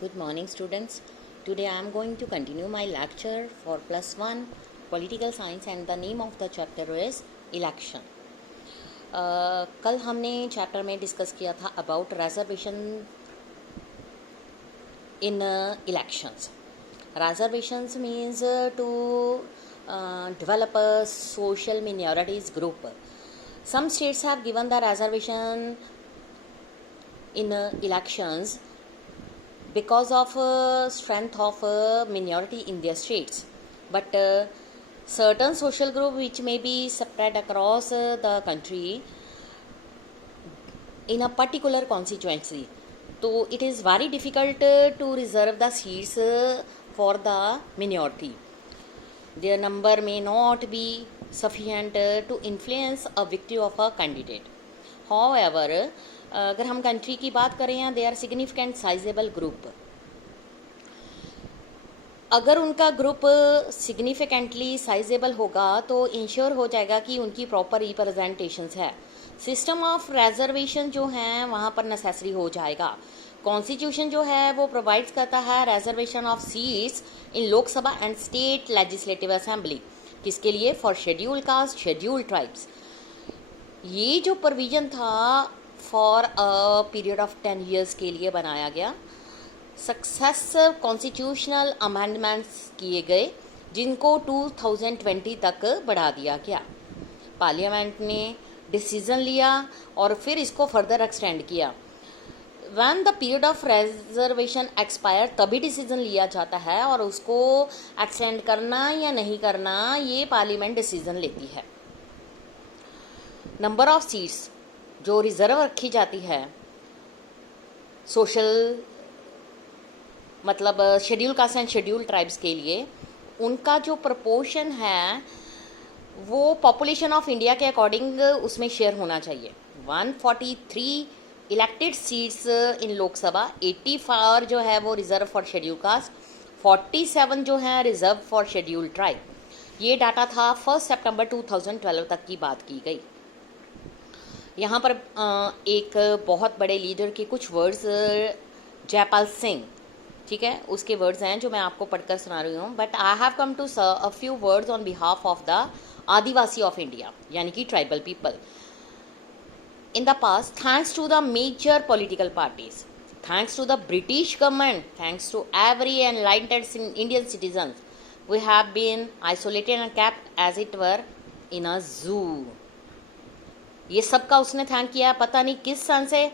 Good morning, students. Today I am going to continue my lecture for plus 1 political science and the name of the chapter is election. कल हमने chapter में discuss किया था about reservation in elections. Reservations means to develop a social minorities group. Some states have given the reservation in elections because of strength of minority in their states, but certain social group which may be spread across the country in a particular constituency, so it is very difficult to reserve the seats for the minority. Their number may not be sufficient to influence a victory of a candidate. However, अगर हम country की बात करें या they are significant sizable group, अगर उनका group significantly sizeable होगा तो इंश्योर हो जाएगा कि उनकी प्रॉपर रिप्रेजेंटेशंस है. सिस्टम ऑफ रिजर्वेशन जो है वहाँ पर नेसेसरी हो जाएगा. कॉन्स्टिट्यूशन जो है वो प्रोवाइड्स करता है reservation of seats in Lok Sabha and state legislative assembly. किसके लिए? For schedule caste, schedule tribes. ये जो प्रोविजन था for a period of 10 years के लिए बनाया गया. सक्सेसिव कॉन्स्टिट्यूशनल अमेंडमेंट्स किए गए जिनको 2020 तक बढ़ा दिया गया. पार्लियामेंट ने डिसीजन लिया और फिर इसको फर्दर एक्सटेंड किया. When the period of reservation expire तभी डिसीजन लिया जाता है और उसको एक्सटेंड करना या नहीं करना ये पार्लियामेंट डिसीजन लेती है. नंबर ऑफ सीट्स जो रिजर्व रखी जाती है सोशल मतलब schedule caste and schedule tribes के लिए, उनका जो प्रपोर्शन है वो पॉपुलेशन ऑफ इंडिया के अकॉर्डिंग उसमें शेयर होना चाहिए. 143 इलेक्टेड सीट्स इन लोकसभा, 84 जो है वो रिजर्व फॉर शेड्यूल कास्ट, 47 जो है रिजर्व फॉर शेड्यूल ट्राइब. ये डाटा था 1 सितंबर 2012 तक की बात की गई. यहाँ पर एक बहुत बड़े लीडर के कुछ वर्ड्स, जयपाल सिंह, ठीक है, उसके वर्ड्स हैं जो मैं आपको पढ़कर सुना रही हूँ. But I have come to a few words on behalf of the Adivasi of India, यानी कि tribal people. In the past, thanks to the major political parties, thanks to the British government, thanks to every enlightened Indian citizen, we have been isolated and kept as it were in a zoo. ये सब का उसने thank किया, पता नहीं किस सन से.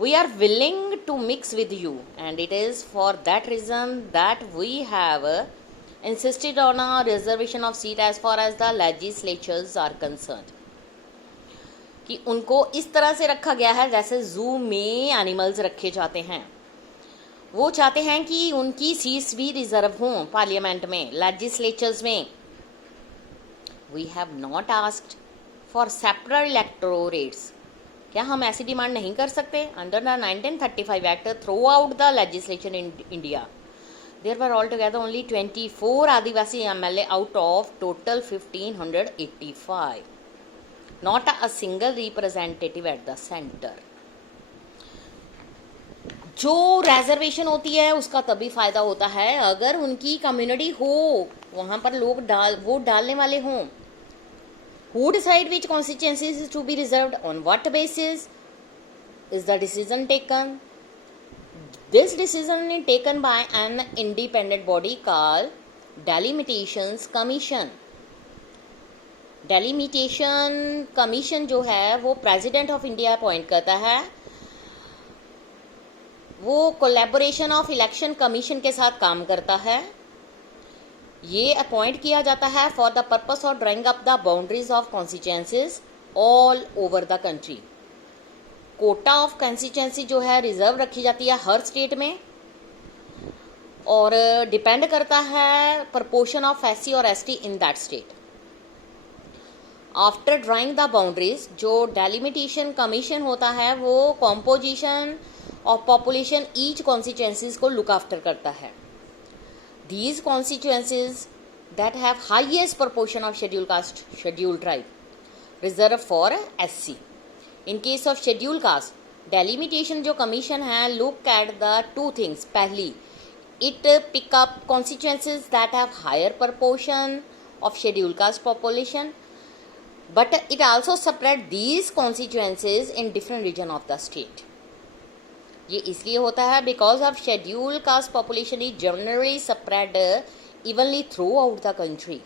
We are willing to mix with you and it is for that reason that we have insisted on a reservation of seat as far as the legislatures are concern. कि उनको इस तरह से रखा गया है जैसे जू में एनिमल्स रखे जाते हैं. वो चाहते हैं कि उनकी सीट्स भी रिजर्व हों पार्लियामेंट में, लेजिस्लेचर्स में. We have not asked for separate electorates. क्या हम ऐसी डिमांड नहीं कर सकते? Under the 1935 act throughout the legislation in India there were all together only 24 Adivasi MLA out of total 1585. Not a single representative at the centre. जो reservation होती है उसका तभी फायदा होता है अगर उनकी कम्युनिटी हो, वहाँ पर लोग वोट डालने वाले हों. Who decide which constituencies is to be reserved? On what basis is the decision taken? This decision is taken by an independent body called Delimitations Commission. Delimitation Commission जो है वो President of India अपॉइंट करता है. वो collaboration of election commission के साथ काम करता है. ये अपॉइंट किया जाता है for the purpose of drawing up the boundaries of constituencies all over the country. Kota of constituency जो है रिजर्व रखी जाती है हर स्टेट में और डिपेंड करता है प्रपोर्शन ऑफ SC और ST in that state. After drawing the boundaries, जो डेलिमिटेशन कमीशन होता है वो composition of population each constituencies को लुक आफ्टर करता है. These constituencies that have highest proportion of scheduled caste, scheduled tribe, reserved for SC. In case of scheduled caste, delimitation जो commission है look at the two things. पहली, it pick up constituencies that have higher proportion of scheduled caste population, but it also spread these constituencies in different region of the state. ये इसलिए होता है because of scheduled caste population is generally spread evenly throughout the country.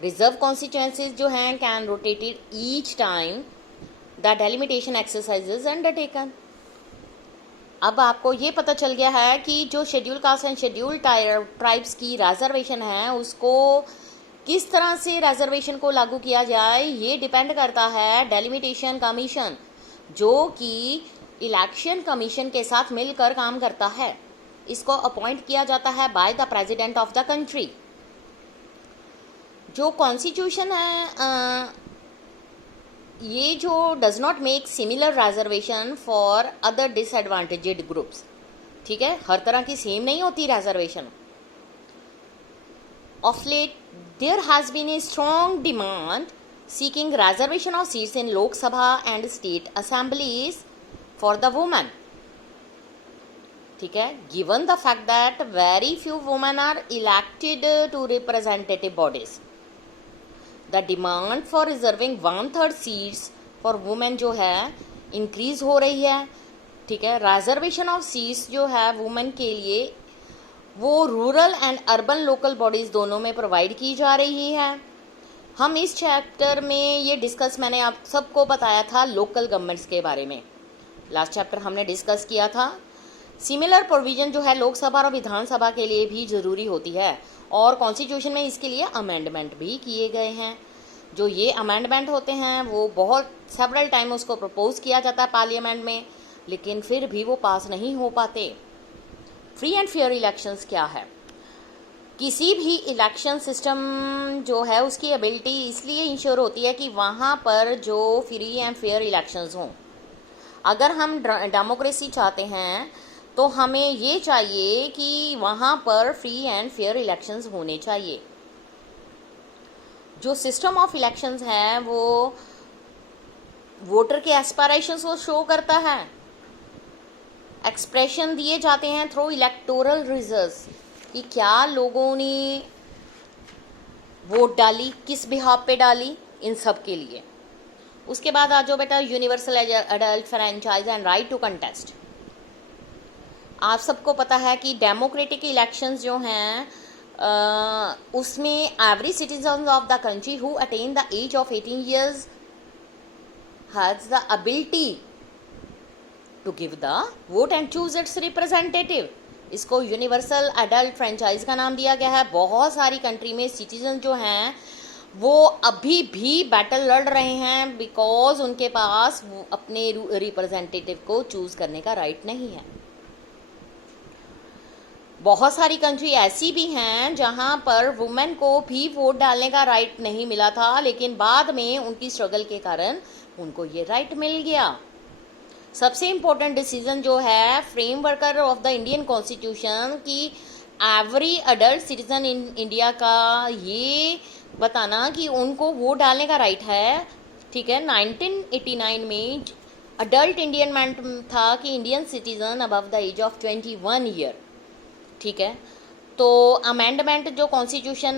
Reserve constituencies जो हैं can rotate it each time the delimitation exercise is undertaken. अब आपको ये पता चल गया है कि जो schedule caste and schedule tribes की रिजर्वेशन है उसको किस तरह से रिजर्वेशन को लागू किया जाए, ये डिपेंड करता है डेलिमिटेशन कमीशन, जो कि इलेक्शन कमीशन के साथ मिलकर काम करता है. इसको अपॉइंट किया जाता है by the president of the country. जो कॉन्स्टिट्यूशन है ये जो does not make similar reservation for other disadvantaged groups. ठीक है, हर तरह की सेम नहीं होती reservation. Of late there has been a strong demand seeking reservation of seats in Lok Sabha and state assemblies for the women. ठीक है, given the fact that very few women are elected to representative bodies, the demand for reserving 1/3 seats for women जो है increase हो रही है. ठीक है, reservation of seats जो है वुमेन के लिए वो rural and urban local bodies दोनों में प्रोवाइड की जा रही है. हम इस चैप्टर में ये डिस्कस, मैंने आप सबको बताया था लोकल गवर्नमेंट्स के बारे में, लास्ट चैप्टर हमने डिस्कस किया था. सिमिलर प्रोविज़न जो है लोकसभा और विधानसभा के लिए भी ज़रूरी होती है और कॉन्स्टिट्यूशन में इसके लिए अमेंडमेंट भी किए गए हैं. जो ये अमेंडमेंट होते हैं वो बहुत सेवरल टाइम उसको प्रपोज किया जाता है पार्लियामेंट में, लेकिन फिर भी वो पास नहीं हो पाते. फ्री एंड फेयर इलेक्शंस क्या है? किसी भी इलेक्शन सिस्टम जो है उसकी एबिलिटी इसलिए इंश्योर होती है कि वहाँ पर जो फ्री एंड फेयर इलेक्शंस हों. अगर हम डेमोक्रेसी चाहते हैं तो हमें ये चाहिए कि वहाँ पर फ्री एंड फेयर इलेक्शंस होने चाहिए. जो सिस्टम ऑफ इलेक्शंस है वो वोटर के एस्पिरेशंस को शो करता है. एक्सप्रेशन दिए जाते हैं थ्रू इलेक्टोरल रिजल्ट्स कि क्या लोगों ने वोट डाली, किस बिहाफ पे डाली, इन सब के लिए. उसके बाद आ जाओ बेटा universal adult franchise and right to contest. आप सबको पता है कि डेमोक्रेटिक इलेक्शंस जो हैं उसमें every citizen of the country who attain the age of 18 years has the ability to give the vote and choose its representative. इसको universal adult franchise का नाम दिया गया है. बहुत सारी कंट्री में सिटीजन जो हैं वो अभी भी बैटल लड़ रहे हैं बिकॉज उनके पास अपने रिप्रेजेंटेटिव को चूज करने का राइट नहीं है. बहुत सारी कंट्री ऐसी भी हैं जहां पर वुमेन को भी वोट डालने का राइट नहीं मिला था, लेकिन बाद में उनकी स्ट्रगल के कारण उनको ये राइट मिल गया. सबसे इम्पोर्टेंट डिसीजन जो है फ्रेमवर्कर ऑफ द इंडियन कॉन्स्टिट्यूशन की every adult citizen in India का ये बताना कि उनको वोट डालने का राइट है. ठीक है, 1989 में अडल्ट इंडियन मैन था कि Indian citizen above the age of 21 year. ठीक है, तो अमेंडमेंट जो कॉन्स्टिट्यूशन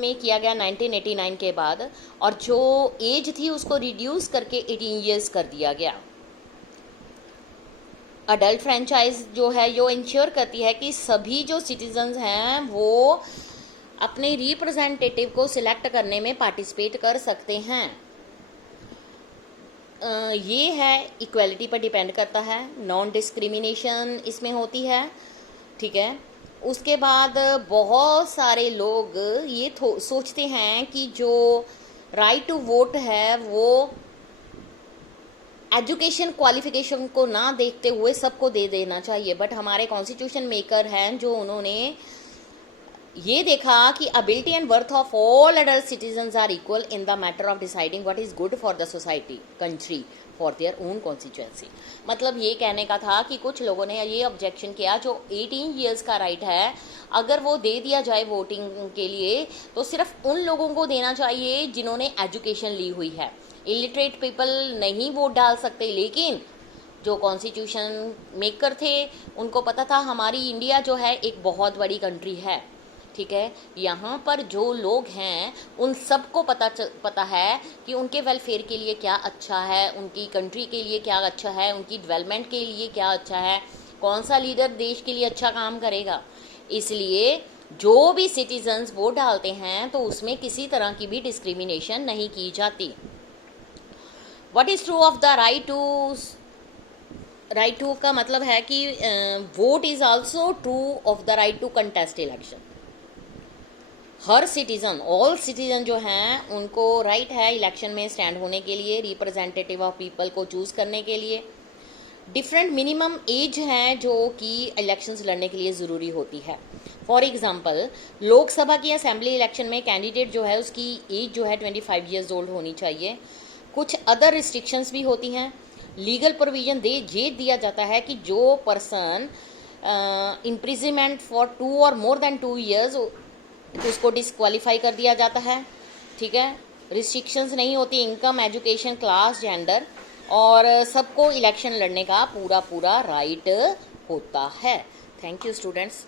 में किया गया 1989 के बाद, और जो एज थी उसको रिड्यूस करके 18 ईयर्स कर दिया गया. अडल्ट फ्रेंचाइज जो है जो इंश्योर करती है कि सभी जो सिटीजन्स हैं वो अपने रिप्रेजेंटेटिव को सिलेक्ट करने में पार्टिसिपेट कर सकते हैं. ये है इक्वलिटी पर डिपेंड करता है, नॉन डिस्क्रिमिनेशन इसमें होती है. ठीक है, उसके बाद बहुत सारे लोग ये सोचते हैं कि जो राइट टू वोट है वो एजुकेशन क्वालिफिकेशन को ना देखते हुए सबको दे देना चाहिए. बट हमारे कॉन्स्टिट्यूशन मेकर हैं जो उन्होंने ये देखा कि ability and worth of all adult citizens are equal in the matter of deciding what is good for the society country for their own constituency. मतलब ये कहने का था कि कुछ लोगों ने ये ऑब्जेक्शन किया जो 18 ईयर्स का राइट है अगर वो दे दिया जाए वोटिंग के लिए तो सिर्फ उन लोगों को देना चाहिए जिन्होंने एजुकेशन ली हुई है. इलिटरेट पीपल नहीं वोट डाल सकते, लेकिन जो कॉन्स्टिट्यूशन मेकर थे उनको पता था हमारी इंडिया जो है एक बहुत बड़ी कंट्री है, ठीक है। यहाँ पर जो लोग हैं उन सबको पता है कि उनके वेलफेयर के लिए क्या अच्छा है, उनकी कंट्री के लिए क्या अच्छा है, उनकी डेवलपमेंट के लिए क्या अच्छा है, कौन सा लीडर देश के लिए अच्छा काम करेगा। इसलिए जो भी सिटीजन्स वोट डालते हैं तो उसमें किसी तरह की भी डिस्क्रिमिनेशन नहीं की जाती। What is true of the right to का मतलब है कि vote is also true of the right to contest election. हर सिटीज़न, ऑल सिटीज़न जो हैं उनको राइट है इलेक्शन में स्टैंड होने के लिए, रिप्रेजेंटेटिव ऑफ पीपल को चूज़ करने के लिए। डिफरेंट मिनिमम एज है जो कि इलेक्शंस लड़ने के लिए ज़रूरी होती है। फॉर एग्ज़ाम्पल, लोकसभा की असेंबली इलेक्शन में कैंडिडेट जो है उसकी एज जो है 25 ईयर्स ओल्ड होनी चाहिए। कुछ अदर रिस्ट्रिक्शंस भी होती हैं। लीगल प्रोविज़न ये दिया जाता है कि जो पर्सन इम्प्रिजनमेंट फॉर 2 और मोर देन 2 ईयर्स उसको डिस्क्वालीफाई कर दिया जाता है, ठीक है। रिस्ट्रिक्शंस नहीं होती इनकम, एजुकेशन, क्लास, जेंडर, और सबको इलेक्शन लड़ने का पूरा राइट होता है। Thank you students.